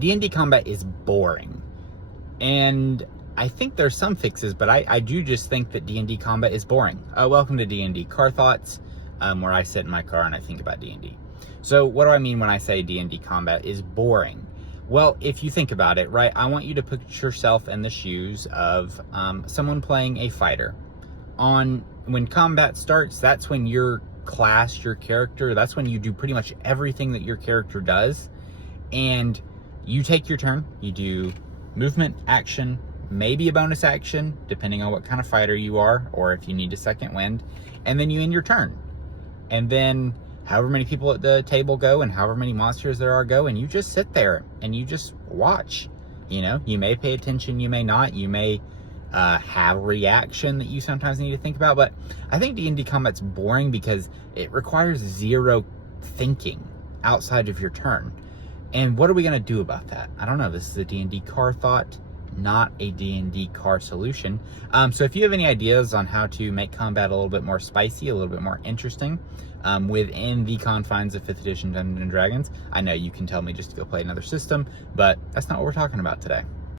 D&D combat is boring. And I think there's some fixes, but I do just think that D&D combat is boring. Welcome to D&D Car Thoughts, where I sit in my car and I think about D&D. So what do I mean when I say D&D combat is boring? Well, if you think about it, right, I want you to put yourself in the shoes of someone playing a fighter. When combat starts, that's when your class, your character, that's when you do pretty much everything that your character does. And you take your turn, you do movement, action, maybe a bonus action, depending on what kind of fighter you are, or if you need a second wind, and then you end your turn. And then however many people at the table go and however many monsters there are go, and you just sit there and you just watch. You know, you may pay attention, you may not, you may have a reaction that you sometimes need to think about, but I think D&D combat's boring because it requires zero thinking outside of your turn. And what are we going to do about that? I don't know. This is a D&D car thought, not a D&D car solution. So if you have any ideas on how to make combat a little bit more spicy, a little bit more interesting, within the confines of 5th edition Dungeons & Dragons, I know you can tell me just to go play another system, but that's not what we're talking about today.